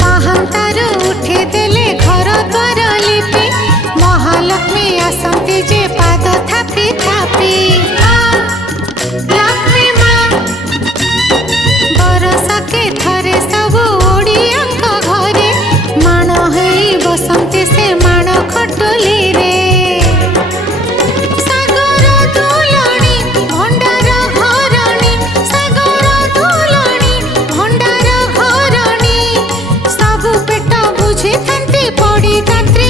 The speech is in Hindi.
पाहंतारू उठे देले घर द्वार लिपि महालक्ष्मी आसंती जे पाद थापी थापी लक्ष्मी माँ बरसके थरे सबु ओडियांक घरे माण हेई बसंती से माण खटुली रे सागर दुलणी भंडार घरणी सागर दुलणी भंडार घरणी सबु पेट बुझी थांती पड़ी दांत्री